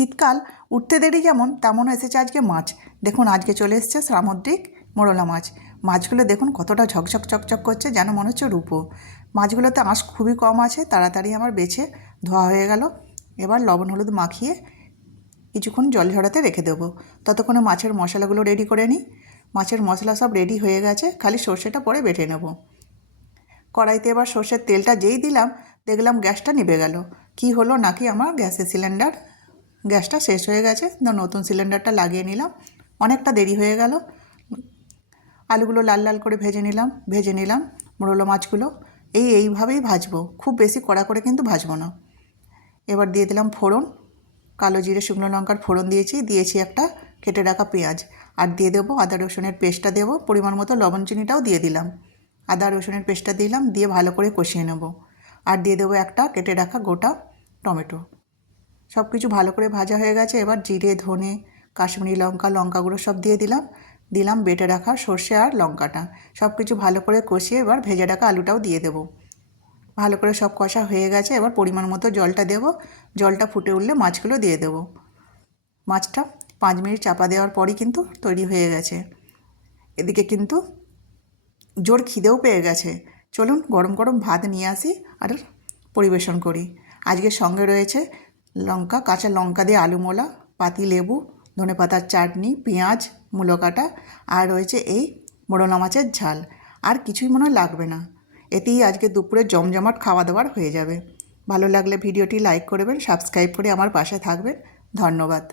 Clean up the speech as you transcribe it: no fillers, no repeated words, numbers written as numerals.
শীতকাল উঠতে দেরি যেমন তেমনও এসেছে আজকে মাছ। দেখুন আজকে চলে এসেছে সামুদ্রিক মোরলা মাছ। মাছগুলো দেখুন কতটা ঝকঝক চকচক করছে, যেন মনে হচ্ছে রূপো। মাছগুলোতে আঁশ খুবই কম আছে। তাড়াতাড়ি আমার বেছে ধোয়া হয়ে গেল। এবার লবণ হলুদ মাখিয়ে কিছুক্ষণ জল ঝরাতে রেখে দেবো। ততক্ষণে মাছের মশলাগুলো রেডি করে নিই। মাছের মশলা সব রেডি হয়ে গেছে, খালি সর্ষেটা পরে বেটে নেব। কড়াইতে এবার সর্ষের তেলটা যেই দিলাম দেখলাম গ্যাসটা নিভে গেল। কি হলো নাকি আমার গ্যাসটা শেষ হয়ে গেছে। নতুন সিলিন্ডারটা লাগিয়ে নিলাম। অনেকটা দেরি হয়ে গেল। আলুগুলো লাল লাল করে ভেজে নিলাম মোরলা মাছগুলো। এইভাবেই ভাজবো, খুব বেশি কড়া করে কিন্তু ভাজবো না। এবার দিয়ে দিলাম ফোড়ন, কালো জিরে শুকনো লঙ্কার ফোড়ন দিয়েছি একটা কেটে রাখা পেঁয়াজ, আর দিয়ে দেবো আদা রসুনের পেস্টটা দেবো, পরিমাণ মতো লবণ চিনিটাও দিয়ে দিলাম। আদা রসুনের পেস্টটা দিলাম, দিয়ে ভালো করে কষিয়ে নেব। আর দিয়ে দেবো একটা কেটে রাখা গোটা টমেটো। সব কিছু ভালো করে ভাজা হয়ে গেছে। এবার জিরে ধনে কাশ্মীরি লঙ্কা গুঁড়ো সব দিয়ে দিলাম বেটে রাখা সর্ষে আর লঙ্কাটা। সব কিছু ভালো করে কষিয়ে এবার ভেজে রাখা আলুটাও দিয়ে দেবো। ভালো করে সব কষা হয়ে গেছে। এবার পরিমাণ মতো জলটা দেবো। জলটা ফুটে উঠলে মাছগুলো দিয়ে দেবো। মাছটা 5 মিনিট চাপা দেওয়ার পরই কিন্তু তৈরি হয়ে গেছে। এদিকে কিন্তু জোর খিদেও পেয়ে গেছে। চলুন গরম গরম ভাত নিয়ে আসি আর পরিবেশন করি। আজকে সঙ্গে রয়েছে কাঁচা লঙ্কা দিয়ে আলু মোলা, পাতি লেবু, ধনেপাতার চাটনি, পেঁয়াজ, মূলো কাটা, আর রয়েছে এই মোরলা মাছের ঝাল। আর কিছুই মনে হয় লাগবে না। এতেই আজকে দুপুরে জমজমাট খাওয়া দাওয়ার হয়ে যাবে। ভালো লাগলে ভিডিওটি লাইক করবেন, সাবস্ক্রাইব করে আমার পাশে থাকবেন। ধন্যবাদ।